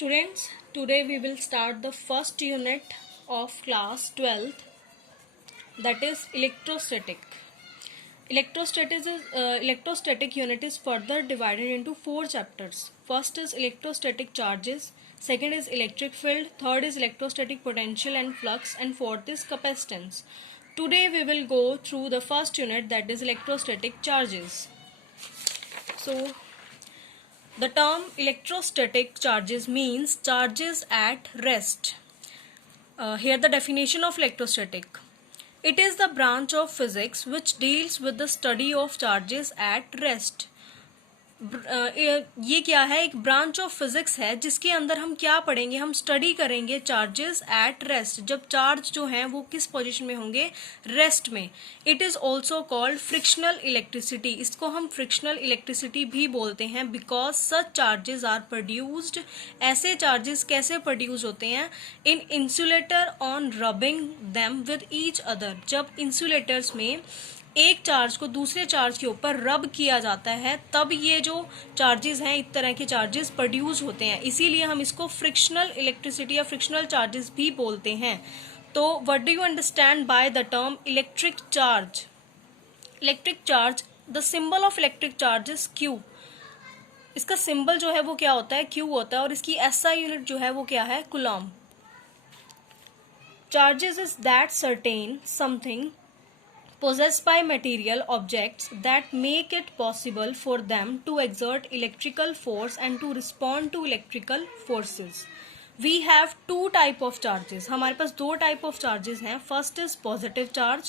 Students, today we will start the first unit of class 12th, that is electrostatic. Electrostatic unit is further divided into 4 chapters. First is electrostatic charges, second is electric field, third is electrostatic potential and flux, and fourth is capacitance. Today we will go through the first unit, that is electrostatic charges. So the term electrostatic charges means charges at rest. Here the definition of electrostatic. It is the branch of physics which deals with the study of charges at rest. ये क्या है? एक branch of physics है जिसके अंदर हम क्या पढ़ेंगे, हम स्टडी करेंगे चार्जेस एट रेस्ट, जब चार्ज जो हैं वो किस पोजीशन में होंगे, रेस्ट में. It is also called frictional electricity. इसको हम फ्रिक्शनल इलेक्ट्रिसिटी भी बोलते हैं because such charges are produced. ऐसे चार्जेस कैसे प्रोड्यूस होते हैं? In insulator on rubbing them with each other. जब इंसुलेटर्स में एक चार्ज को दूसरे चार्ज के ऊपर रब किया जाता है तब ये जो चार्जेस हैं, इस तरह के चार्जेस प्रोड्यूस होते हैं. इसीलिए हम इसको फ्रिक्शनल इलेक्ट्रिसिटी या फ्रिक्शनल चार्जेस भी बोलते हैं. तो what do you understand by the term electric charge? Electric charge, the symbol of electric charge is Q. इसका सिंबल जो है वो क्या होता है? क्यू होता है. और इसकी एसआई यूनिट जो है वो क्या है? Coulomb. Charges is that certain something possessed by material objects that make it possible for them to exert electrical force and to respond to electrical forces. We have two type of charges. हमारे पास दो type of charges हैं. First is positive charge,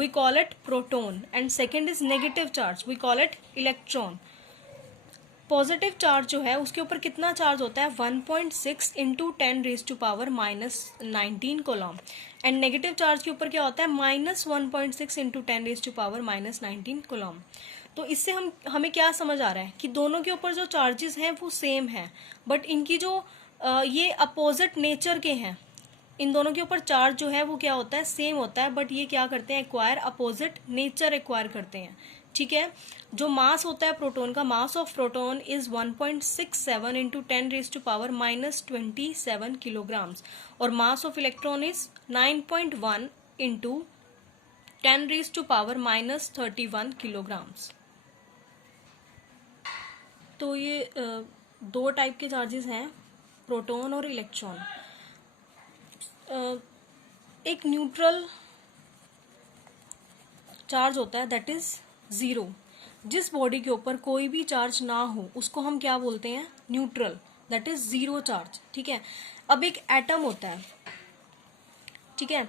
we call it proton, and second is negative charge, we call it electron. Positive charge जो है उसके ऊपर कितना charge होता है? 1.6 इंटू 10⁻⁻19 कोलॉम. एंड नेगेटिव चार्ज के ऊपर क्या होता है? -1.6 इंटू 10⁻⁻19 कोलॉम. तो इससे हमें क्या समझ आ रहा है कि दोनों के ऊपर जो चार्जेस हैं वो सेम हैं, बट इनकी जो ये अपोजिट नेचर के हैं. इन दोनों के ऊपर चार्ज जो है वो क्या होता है? सेम होता है, बट ये क्या करते हैं? एक्वायर अपोजिट नेचर एक्वायर करते हैं. ठीक है. जो मास होता है प्रोटॉन का, mass of proton is 1.67 into 10⁻⁻27 kilograms, और mass of electron is 9.1 into 10⁻31 kilograms. तो ये दो टाइप के चार्जेस हैं, प्रोटॉन और इलेक्ट्रॉन. एक न्यूट्रल चार्ज होता है, दैट इज जीरो. जिस बॉडी के ऊपर कोई भी चार्ज ना हो उसको हम क्या बोलते हैं? Neutral, that is zero charge. ठीक है. अब एक एटम होता है. ठीक है.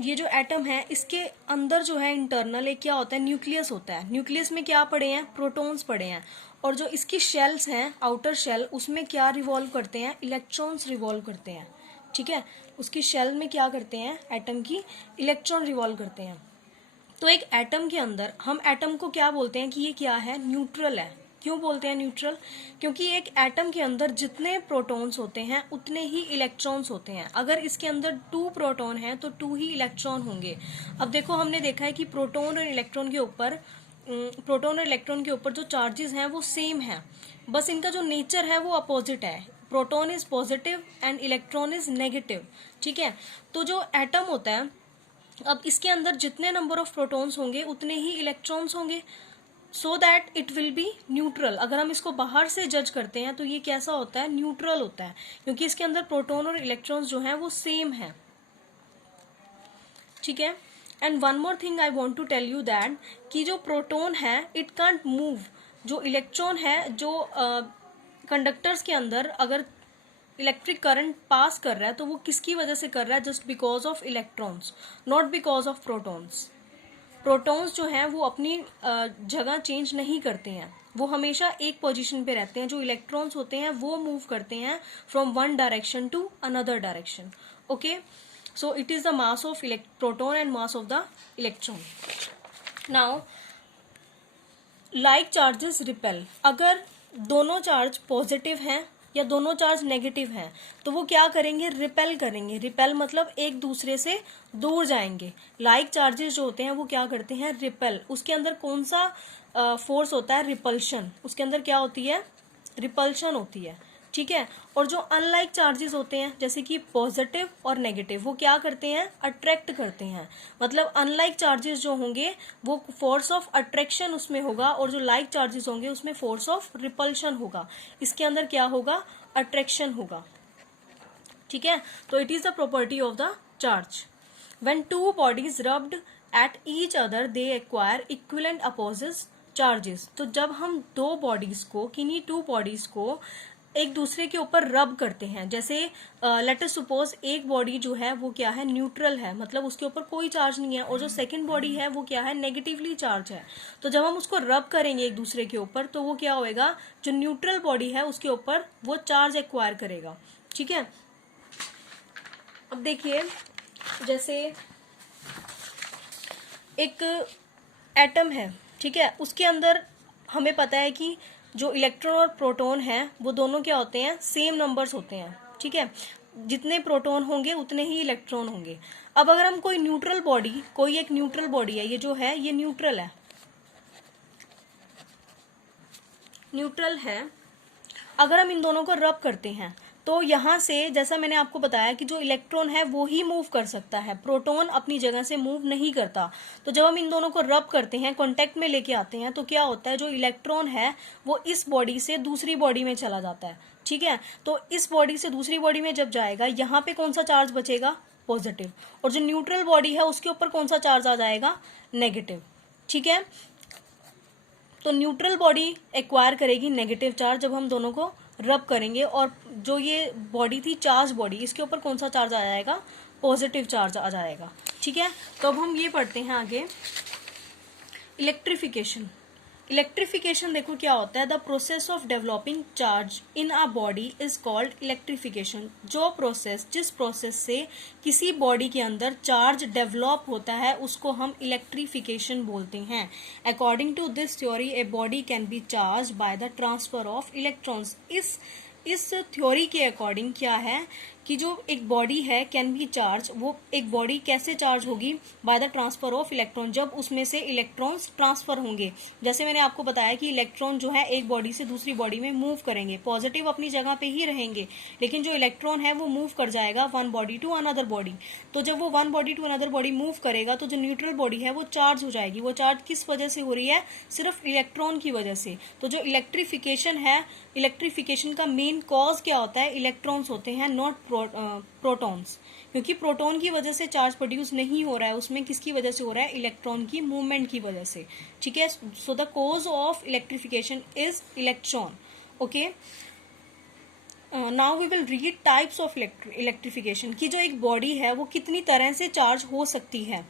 ये जो एटम है इसके अंदर जो है इंटरनल एक क्या होता है? न्यूक्लियस होता है. न्यूक्लियस में क्या पड़े हैं? प्रोटॉन्स पड़े हैं. और जो इसकी शेल्स हैं, आउटर शेल, उसमें क्या रिवॉल्व करते हैं? इलेक्ट्रॉन्स रिवॉल्व करते हैं. ठीक है. उसकी शेल में क्या करते हैं? एटम की इलेक्ट्रॉन रिवॉल्व करते हैं. तो एक एटम के अंदर हम एटम को क्या बोलते हैं कि ये क्या है? न्यूट्रल है. क्यों बोलते हैं न्यूट्रल? क्योंकि एक एटम के अंदर जितने प्रोटॉन्स होते हैं उतने ही इलेक्ट्रॉन्स होते हैं. अगर इसके अंदर 2 प्रोटॉन हैं तो 2 ही इलेक्ट्रॉन होंगे. अब देखो, हमने देखा है कि प्रोटॉन और इलेक्ट्रॉन के ऊपर जो चार्जेस हैं वो सेम है, बस इनका जो नेचर है वो अपोजिट है. Proton is positive and electron is negative. ठीक है. तो जो एटम होता है, अब इसके अंदर जितने नंबर ऑफ प्रोटॉन्स होंगे उतने ही इलेक्ट्रॉन्स होंगे, so that it will be neutral. अगर हम इसको बाहर से जज करते हैं तो ये कैसा होता है? न्यूट्रल होता है, क्योंकि इसके अंदर प्रोटॉन और इलेक्ट्रॉन्स जो हैं वो सेम है. ठीक है. And one more thing I want to tell you that कि जो प्रोटॉन है इट कांट मूव. जो इलेक्ट्रॉन है, जो कंडक्टर्स के अंदर अगर इलेक्ट्रिक करंट पास कर रहा है तो वो किसकी वजह से कर रहा है? Just because of electrons, not because of protons. Protons जो हैं वो अपनी जगह चेंज नहीं करते हैं, वो हमेशा एक पोजीशन पे रहते हैं. जो इलेक्ट्रॉन्स होते हैं वो मूव करते हैं from one direction to another direction. Okay. So it is the mass of proton and mass of the electron. Now like charges repel. अगर दोनों चार्ज पॉजिटिव हैं या दोनों चार्ज नेगेटिव हैं तो वो क्या करेंगे? रिपेल करेंगे. रिपेल मतलब एक दूसरे से दूर जाएंगे. लाइक चार्जेस जो होते हैं वो क्या करते हैं? रिपेल. उसके अंदर कौन सा फोर्स होता है? रिपल्शन. उसके अंदर क्या होती है? रिपल्शन होती है. ठीक है। और जो अनलाइक चार्जेस होते हैं जैसे कि पॉजिटिव और नेगेटिव, वो क्या करते हैं, अट्रैक्ट करते हैं। मतलब अनलाइक चार्जेस जो होंगे वो फोर्स ऑफ अट्रैक्शन उसमें होगा, और जो लाइक चार्जेस होंगे उसमें फोर्स ऑफ रिपल्शन होगा। इसके अंदर क्या होगा, अट्रैक्शन होगा। ठीक है, तो it is the property of the charge. When two bodies rubbed at each other they acquire equivalent opposite charges. तो जब हम दो बॉडीज को, किन्हीं टू बॉडीज को एक दूसरे के ऊपर रब करते हैं, जैसे लेट अस सपोज एक बॉडी जो है वो क्या है, न्यूट्रल है, मतलब उसके ऊपर कोई चार्ज नहीं है, और जो सेकंड बॉडी है वो क्या है, नेगेटिवली चार्ज है। तो जब हम उसको रब करेंगे एक दूसरे के ऊपर तो वो क्या होएगा, जो न्यूट्रल बॉडी है उसके ऊपर वो चार्ज एक्वायर करेगा। ठीक है, अब देखिए जैसे एक एटम है, ठीक है, उसके अंदर हमें पता है कि जो इलेक्ट्रॉन और प्रोटॉन है वो दोनों क्या होते हैं, सेम नंबर्स होते हैं। ठीक है, जितने प्रोटॉन होंगे उतने ही इलेक्ट्रॉन होंगे। अब अगर हम कोई न्यूट्रल बॉडी, कोई एक न्यूट्रल बॉडी है, ये जो है ये न्यूट्रल है, न्यूट्रल है, अगर हम इन दोनों को रब करते हैं तो यहां से जैसा मैंने आपको बताया कि जो इलेक्ट्रॉन है वो ही मूव कर सकता है, प्रोटॉन अपनी जगह से मूव नहीं करता। तो जब हम इन दोनों को रब करते हैं, कांटेक्ट में लेके आते हैं, तो क्या होता है, जो इलेक्ट्रॉन है वो इस बॉडी से दूसरी बॉडी में चला जाता है। ठीक है, तो इस बॉडी से दूसरी बॉडी में जब जाएगा, यहाँ पे कौन सा चार्ज बचेगा, पॉजिटिव, और जो न्यूट्रल बॉडी है उसके ऊपर कौन सा चार्ज आ जाएगा, नेगेटिव। ठीक है, तो न्यूट्रल बॉडी एक्वायर करेगी नेगेटिव चार्ज जब हम दोनों को रब करेंगे, और जो ये बॉडी थी चार्ज बॉडी, इसके ऊपर कौन सा चार्ज आ जाएगा, पॉजिटिव चार्ज आ जाएगा। ठीक है, तो अब हम ये पढ़ते हैं आगे, इलेक्ट्रिफिकेशन। इलेक्ट्रिफिकेशन देखो क्या होता है, the process of developing charge in a body is called electrification. जो प्रोसेस, जिस प्रोसेस से किसी बॉडी के अंदर चार्ज डेवलप होता है उसको हम इलेक्ट्रिफिकेशन बोलते हैं। According to this theory a body can be charge by the transfer of electrons. इस थ्योरी के अकॉर्डिंग क्या है कि जो एक बॉडी है कैन बी चार्ज, वो एक बॉडी कैसे चार्ज होगी, bye the transfer of electron, जब उसमें से इलेक्ट्रॉन्स ट्रांसफर होंगे। जैसे मैंने आपको बताया कि इलेक्ट्रॉन जो है एक बॉडी से दूसरी बॉडी में मूव करेंगे, पॉजिटिव अपनी जगह पे ही रहेंगे, लेकिन जो इलेक्ट्रॉन है वो मूव कर जाएगा one body to another body. तो जब वो one body to another body move करेगा तो जो न्यूट्रल बॉडी है वो चार्ज हो जाएगी। वो चार्ज किस वजह से हो रही है, सिर्फ इलेक्ट्रॉन की वजह से। तो जो इलेक्ट्रिफिकेशन है, इलेक्ट्रिफिकेशन का मेन कॉज क्या होता है, इलेक्ट्रॉन्स होते हैं, नॉट प्रोटॉन्स, क्योंकि प्रोटॉन की वजह से चार्ज प्रोड्यूस नहीं हो रहा है, उसमें किसकी वजह से हो रहा है, इलेक्ट्रॉन की मूवमेंट की वजह से। ठीक है, so the cause of electrification is electron. Okay, now we will read types of electrification, की जो एक बॉडी है वो कितनी तरह से चार्ज हो सकती है।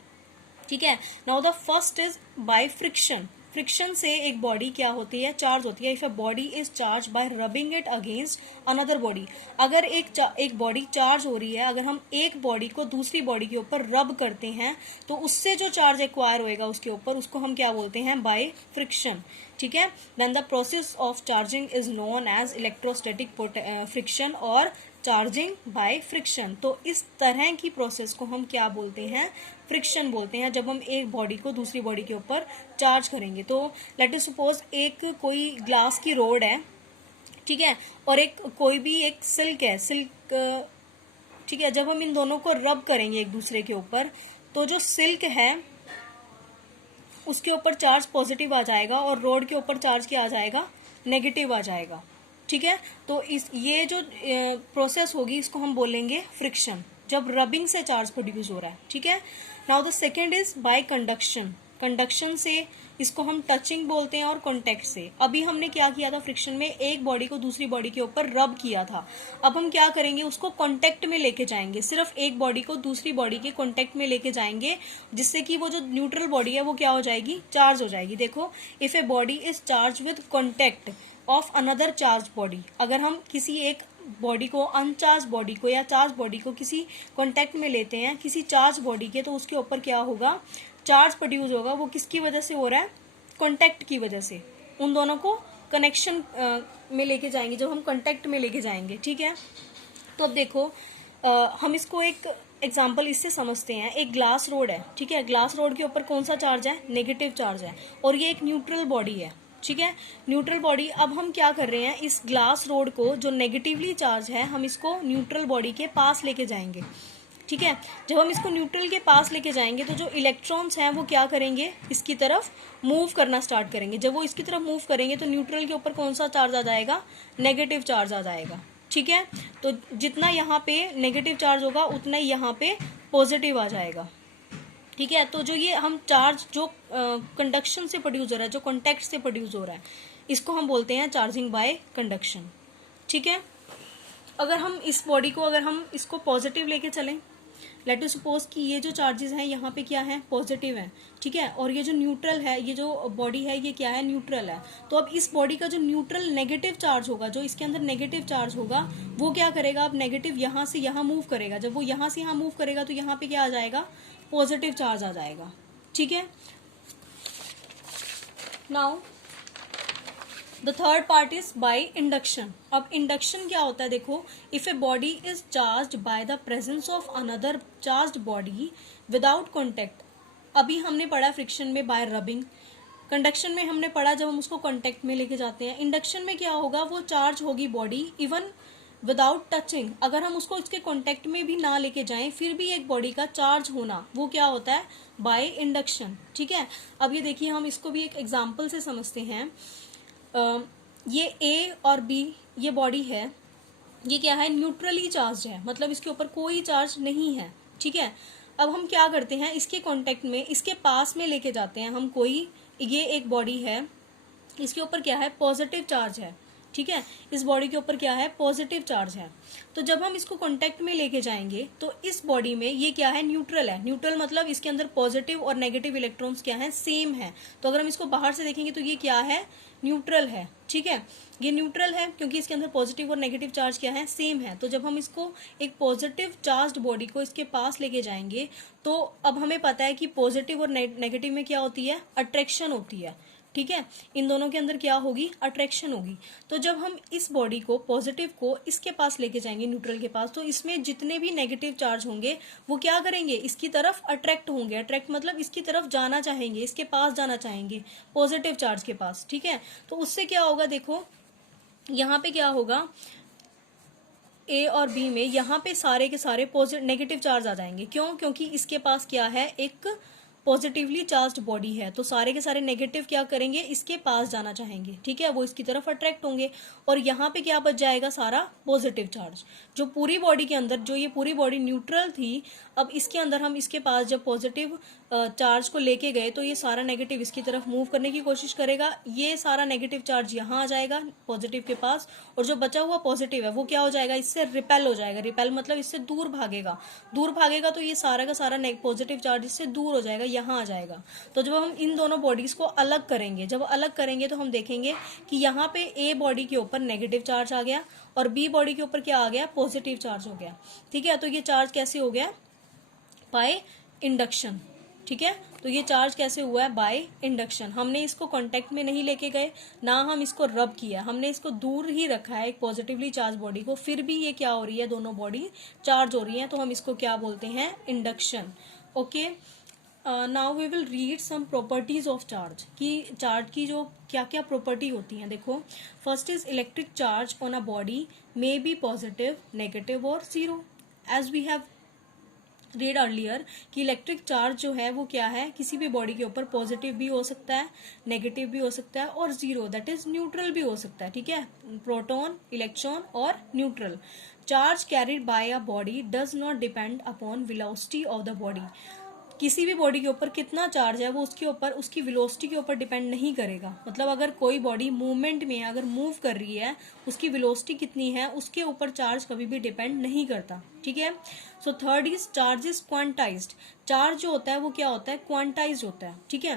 ठीक है, now the first is by friction. Friction से एक बॉडी क्या होती है, चार्ज होती है। If a body is charge by rubbing it against another body, अगर एक बॉडी चार्ज हो रही है, अगर हम एक बॉडी को दूसरी बॉडी के ऊपर रब करते हैं तो उससे जो चार्ज एक्वायर होएगा उसके ऊपर, उसको हम क्या बोलते हैं, बाय फ्रिक्शन। ठीक है, then the process of charging is known as electrostatic friction और चार्जिंग बाय फ्रिक्शन। तो इस तरह की प्रोसेस को हम क्या बोलते हैं, फ्रिक्शन बोलते हैं, जब हम एक बॉडी को दूसरी बॉडी के ऊपर चार्ज करेंगे। तो लेट अस सपोज एक कोई ग्लास की रोड है, ठीक है, और एक कोई भी एक सिल्क है, सिल्क, ठीक है, जब हम इन दोनों को रब करेंगे एक दूसरे के ऊपर तो जो सिल्क है उसके ऊपर चार्ज पॉजिटिव आ जाएगा और रोड के ऊपर चार्ज क्या आ जाएगा, नेगेटिव आ जाएगा। ठीक है, तो ये जो प्रोसेस होगी इसको हम बोलेंगे फ्रिक्शन, जब रबिंग से चार्ज प्रोड्यूस हो रहा है। ठीक है, now the second is by conduction. Conduction से इसको हम टचिंग बोलते हैं और कॉन्टेक्ट से। अभी हमने क्या किया था, फ्रिक्शन में एक बॉडी को दूसरी बॉडी के ऊपर रब किया था। अब हम क्या करेंगे, उसको कॉन्टेक्ट में लेके जाएंगे, सिर्फ एक बॉडी को दूसरी बॉडी के कॉन्टेक्ट में लेके जाएंगे, जिससे कि वो जो न्यूट्रल बॉडी है वो क्या हो जाएगी, चार्ज हो जाएगी। देखो, if a body is charge with contact of another charge body, अगर हम किसी एक बॉडी को, अनचार्ज बॉडी को या चार्ज बॉडी को किसी कांटेक्ट में लेते हैं किसी चार्ज बॉडी के, तो उसके ऊपर क्या होगा, चार्ज प्रोड्यूस होगा। वो किसकी वजह से हो रहा है, कांटेक्ट की वजह से। उन दोनों को कनेक्शन में लेके जाएंगे, जब हम कांटेक्ट में लेके जाएंगे। ठीक है, तो अब देखो हम इसको एक एग्जाम्पल इससे समझते हैं। एक ग्लास रोड है, ठीक है, ग्लास रोड के ऊपर कौन सा चार्ज है, नेगेटिव चार्ज है, और ये एक न्यूट्रल बॉडी है। ठीक है, न्यूट्रल बॉडी। अब हम क्या कर रहे हैं, इस ग्लास रोड को जो नेगेटिवली चार्ज है हम इसको न्यूट्रल बॉडी के पास लेके जाएंगे। ठीक है, जब हम इसको न्यूट्रल के पास लेके जाएंगे तो जो इलेक्ट्रॉन्स हैं वो क्या करेंगे, इसकी तरफ मूव करना स्टार्ट करेंगे। जब वो इसकी तरफ मूव करेंगे तो न्यूट्रल के ऊपर कौन सा चार्ज आ जाएगा, नेगेटिव चार्ज आ जाएगा। ठीक है, तो जितना यहाँ पे नेगेटिव चार्ज होगा उतना ही यहाँ पे पॉजिटिव आ जाएगा। ठीक है, तो जो ये हम चार्ज जो कंडक्शन से प्रोड्यूस हो रहा है, जो कॉन्टैक्ट से प्रोड्यूस हो रहा है, इसको हम बोलते हैं चार्जिंग बाय कंडक्शन। ठीक है, अगर हम इस बॉडी को, अगर हम इसको पॉजिटिव लेके चलें, लेट अस सपोज कि ये जो चार्जेस हैं यहाँ पे क्या है, पॉजिटिव है। ठीक है, और ये जो न्यूट्रल है, ये जो बॉडी है ये क्या है, न्यूट्रल है। तो अब इस बॉडी का जो न्यूट्रल नेगेटिव चार्ज होगा, जो इसके अंदर नेगेटिव चार्ज होगा, वो क्या करेगा, अब नेगेटिव यहाँ से यहाँ मूव करेगा। जब वो यहाँ से यहाँ मूव करेगा तो यहाँ पे क्या आ जाएगा, पॉजिटिव चार्ज आ जाएगा। ठीक है, now the third part is by induction. अब इंडक्शन क्या होता है, देखो, if a body is charged by the presence of another charged body without contact. अभी हमने पढ़ा फ्रिक्शन में बाय रबिंग, कंडक्शन में हमने पढ़ा जब हम उसको कॉन्टेक्ट में लेके जाते हैं। इंडक्शन में क्या होगा, वो चार्ज होगी बॉडी इवन विदाउट टचिंग। अगर हम उसको इसके कॉन्टेक्ट में भी ना लेके जाएं फिर भी एक बॉडी का चार्ज होना, वो क्या होता है, बाय इंडक्शन। ठीक है, अब ये देखिए, हम इसको भी एक एग्जाम्पल से समझते हैं। ये ए और बी ये बॉडी है, ये क्या है, न्यूट्रली चार्ज है, मतलब इसके ऊपर कोई चार्ज नहीं है। ठीक है, अब हम क्या करते हैं, इसके कांटेक्ट में, इसके पास में लेके जाते हैं हम कोई, ये एक बॉडी है, इसके ऊपर क्या है, पॉजिटिव चार्ज है। ठीक है, इस बॉडी के ऊपर क्या है, पॉजिटिव चार्ज है। तो जब हम इसको कांटेक्ट में लेके जाएंगे तो इस बॉडी में ये क्या है, न्यूट्रल है। न्यूट्रल मतलब इसके अंदर पॉजिटिव और नेगेटिव इलेक्ट्रॉन्स क्या है, सेम है। तो अगर हम इसको बाहर से देखेंगे तो ये क्या है, न्यूट्रल है। ठीक है, ये न्यूट्रल है क्योंकि इसके अंदर पॉजिटिव और नेगेटिव चार्ज क्या है, सेम है। तो जब हम इसको एक पॉजिटिव चार्ज्ड बॉडी को इसके पास लेके जाएंगे तो अब हमें पता है कि पॉजिटिव और नेगेटिव में क्या होती है, अट्रैक्शन होती है। ठीक है, इन दोनों के अंदर क्या होगी, अट्रैक्शन होगी। तो जब हम इस बॉडी को, पॉजिटिव को, इसके पास लेके जाएंगे, न्यूट्रल के पास, तो इसमें जितने भी नेगेटिव चार्ज होंगे वो क्या करेंगे, इसकी तरफ अट्रैक्ट होंगे। अट्रैक्ट मतलब इसकी तरफ जाना चाहेंगे, इसके पास जाना चाहेंगे, पॉजिटिव चार्ज के पास। ठीक है, तो उससे क्या होगा, देखो यहाँ पे क्या होगा, ए और बी में यहाँ पे सारे के सारे पॉजिटिव नेगेटिव चार्ज आ जाएंगे। क्यों, क्योंकि इसके पास क्या है, एक पॉजिटिवली चार्ज्ड बॉडी है, तो सारे के सारे नेगेटिव क्या करेंगे, इसके पास जाना चाहेंगे। ठीक है, वो इसकी तरफ अट्रैक्ट होंगे और यहाँ पे क्या बच जाएगा, सारा पॉजिटिव चार्ज। जो पूरी बॉडी के अंदर, जो ये पूरी बॉडी न्यूट्रल थी, अब इसके अंदर हम इसके पास जब पॉजिटिव चार्ज को लेके गए तो ये सारा नेगेटिव इसकी तरफ मूव करने की कोशिश करेगा। ये सारा नेगेटिव चार्ज यहाँ आ जाएगा पॉजिटिव के पास, और जो बचा हुआ पॉजिटिव है वो क्या हो जाएगा, इससे रिपेल हो जाएगा। रिपेल मतलब इससे दूर भागेगा। दूर भागेगा तो ये सारा का सारा पॉजिटिव चार्ज इससे दूर हो जाएगा, यहाँ आ जाएगा। तो जब हम इन दोनों बॉडीज को अलग करेंगे, जब अलग करेंगे तो हम देखेंगे कि यहाँ पे ए बॉडी के ऊपर नेगेटिव चार्ज आ गया और बी बॉडी के ऊपर क्या आ गया, पॉजिटिव चार्ज हो गया। ठीक है, तो ये चार्ज कैसे हो गया, बाय इंडक्शन। ठीक है, तो ये चार्ज कैसे हुआ है, बाय इंडक्शन। हमने इसको कांटेक्ट में नहीं लेके गए, ना हम इसको रब किया, हमने इसको दूर ही रखा है एक पॉजिटिवली चार्ज बॉडी को, फिर भी ये क्या हो रही है, दोनों बॉडी चार्ज हो रही है, तो हम इसको क्या बोलते हैं, induction. Okay, now we will read some properties of charge, कि चार्ज की जो क्या क्या प्रॉपर्टी होती हैं। देखो, first is electric charge on a body may be positive, negative और zero. As we have read earlier कि इलेक्ट्रिक चार्ज जो है वो क्या है, किसी भी बॉडी के ऊपर पॉजिटिव भी हो सकता है, नेगेटिव भी हो सकता है और जीरो दैट इज न्यूट्रल भी हो सकता है। ठीक है, प्रोटॉन, इलेक्ट्रॉन और neutral. Charge carried by a body does not depend upon velocity of the body. किसी भी बॉडी के ऊपर कितना चार्ज है वो उसके ऊपर, उसकी वेलोसिटी के ऊपर डिपेंड नहीं करेगा। मतलब अगर कोई बॉडी मूवमेंट में है, अगर मूव कर रही है, उसकी वेलोसिटी कितनी है उसके ऊपर चार्ज कभी भी डिपेंड नहीं करता। ठीक है, so third is charge is quantized. Charge जो होता है वो क्या होता है, क्वांटाइज्ड होता है। ठीक है,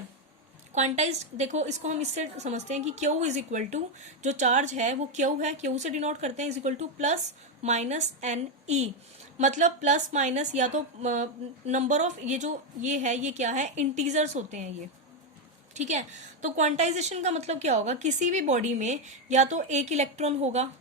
क्वांटाइज, देखो इसको हम इससे समझते हैं कि क्यू इज इक्वल टू, जो चार्ज है वो क्यू है, क्यू से डिनोट करते हैं, is equal to plus minus N E. मतलब प्लस माइनस या तो नंबर ऑफ, ये जो ये है ये क्या है, इंटीजर्स होते हैं ये। ठीक है, तो क्वांटाइजेशन का मतलब क्या होगा, किसी भी बॉडी में या तो एक इलेक्ट्रॉन होगा,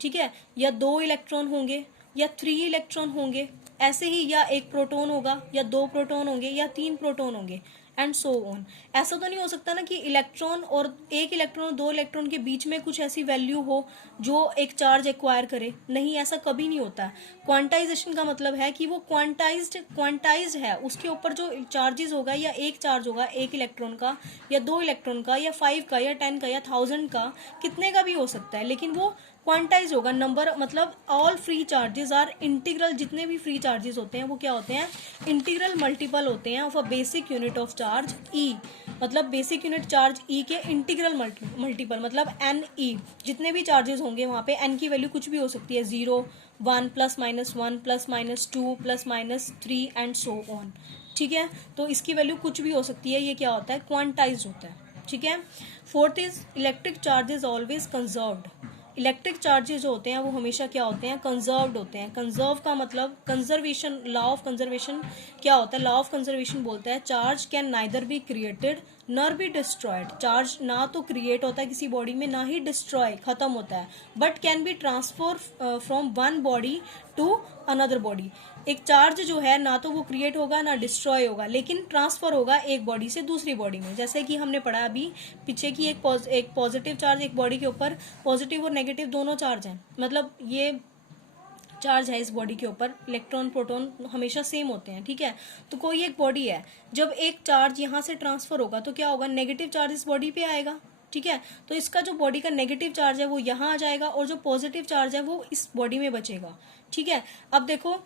ठीक है, या दो इलेक्ट्रॉन होंगे या 3 इलेक्ट्रॉन होंगे, ऐसे ही, या एक प्रोटॉन होगा या 2 प्रोटॉन होंगे या 3 प्रोटॉन होंगे। And so on. ऐसा तो नहीं हो सकता ना कि इलेक्ट्रॉन और एक इलेक्ट्रॉन और दो इलेक्ट्रॉन के बीच में कुछ ऐसी वैल्यू हो जो एक चार्ज एक्वायर करे, नहीं, ऐसा कभी नहीं होता। क्वांटाइजेशन का मतलब है कि वो क्वांटाइज्ड है, उसके ऊपर जो चार्जेस होगा, या एक चार्ज होगा एक इलेक्ट्रॉन का या दो इलेक्ट्रॉन का या 5 का या 10 का या 1000 का, कितने का भी हो सकता है, लेकिन वो क्वांटाइज होगा नंबर। मतलब all free charges are integral, जितने भी फ्री चार्जेस होते हैं वो क्या होते हैं, इंटीग्रल मल्टीपल होते हैं of a basic unit of charge e. मतलब बेसिक यूनिट चार्ज ई के इंटीग्रल मल्टीपल, मतलब एन ई। जितने भी चार्जेस होंगे वहां पे एन की वैल्यू कुछ भी हो सकती है, 0, 1, +-1, +-2, +-3 एंड सो ऑन। ठीक है, तो इसकी वैल्यू कुछ भी हो सकती है, ये क्या होता है, क्वांटाइज होता है। ठीक है। Fourth is electric charges always conserved. Electric charges जो होते हैं वो हमेशा क्या होते हैं, कंजर्व्ड होते हैं। कंजर्व का मतलब कंजर्वेशन, लॉ ऑफ कंजर्वेशन क्या होता है, लॉ ऑफ कंजर्वेशन बोलता है charge can neither be created नर बी डिस्ट्रॉयड। चार्ज ना तो क्रिएट होता है किसी बॉडी में, ना ही डिस्ट्रॉय खत्म होता है, but can be transfer from one body to another body. एक चार्ज जो है ना तो वो क्रिएट होगा ना डिस्ट्रॉय होगा, लेकिन ट्रांसफर होगा एक बॉडी से दूसरी बॉडी में। जैसे कि हमने पढ़ा अभी पीछे की एक पॉजिटिव चार्ज एक बॉडी के ऊपर, पॉजिटिव और नेगेटिव दोनों चार्ज हैं, मतलब ये चार्ज है इस बॉडी के ऊपर, इलेक्ट्रॉन प्रोटॉन हमेशा सेम होते हैं। ठीक है, तो कोई एक बॉडी है, जब एक चार्ज यहाँ से ट्रांसफर होगा तो क्या होगा, नेगेटिव चार्ज इस बॉडी पे आएगा। ठीक है, तो इसका जो बॉडी का नेगेटिव चार्ज है वो यहाँ आ जाएगा और जो पॉजिटिव चार्ज है वो इस बॉडी में बचेगा। ठीक है, अब देखो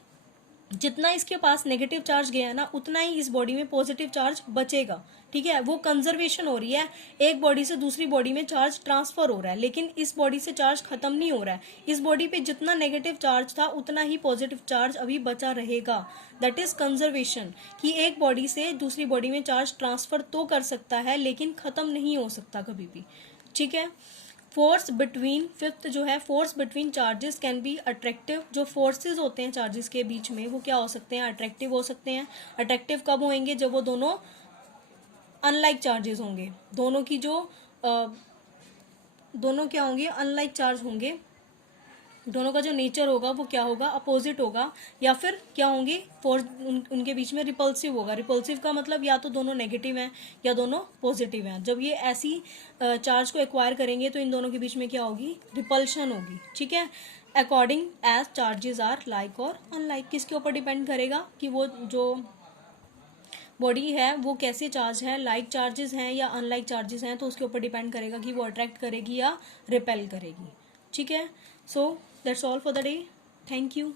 जितना इसके पास नेगेटिव चार्ज गया ना उतना ही इस बॉडी में पॉजिटिव चार्ज बचेगा। ठीक है, वो कंजर्वेशन हो रही है, एक बॉडी से दूसरी बॉडी में चार्ज ट्रांसफर हो रहा है, लेकिन इस बॉडी से चार्ज खत्म नहीं हो रहा है। इस बॉडी पे जितना नेगेटिव चार्ज था उतना ही पॉजिटिव चार्ज अभी बचा रहेगा। दैट इज कंजर्वेशन, कि एक बॉडी से दूसरी बॉडी में चार्ज ट्रांसफर तो कर सकता है लेकिन खत्म नहीं हो सकता कभी भी। ठीक है। फोर्स बिटवीन, फिफ्थ जो है, force between charges can be attractive. जो फोर्सेज होते हैं चार्जेस के बीच में वो क्या हो सकते हैं, अट्रैक्टिव हो सकते हैं। अट्रैक्टिव कब होंगे, जब वो दोनों अनलाइक चार्जेस होंगे, दोनों की जो दोनों क्या होंगे, अनलाइक चार्ज होंगे, दोनों का जो नेचर होगा वो क्या होगा, अपोजिट होगा, या फिर क्या होंगे, फोर्स उनके बीच में रिपल्सिव होगा। रिपल्सिव का मतलब या तो दोनों नेगेटिव हैं या दोनों पॉजिटिव हैं। जब ये ऐसी चार्ज को एक्वायर करेंगे तो इन दोनों के बीच में क्या होगी, रिपल्शन होगी। ठीक है, according as charges are like और अनलाइक। किसके ऊपर डिपेंड करेगा कि वो जो बॉडी है वो कैसे चार्ज है, लाइक चार्जेस हैं या अनलाइक चार्जेस हैं, तो उसके ऊपर डिपेंड करेगा कि वो अट्रैक्ट करेगी या रिपेल करेगी। ठीक है, so that's all for the day. Thank you.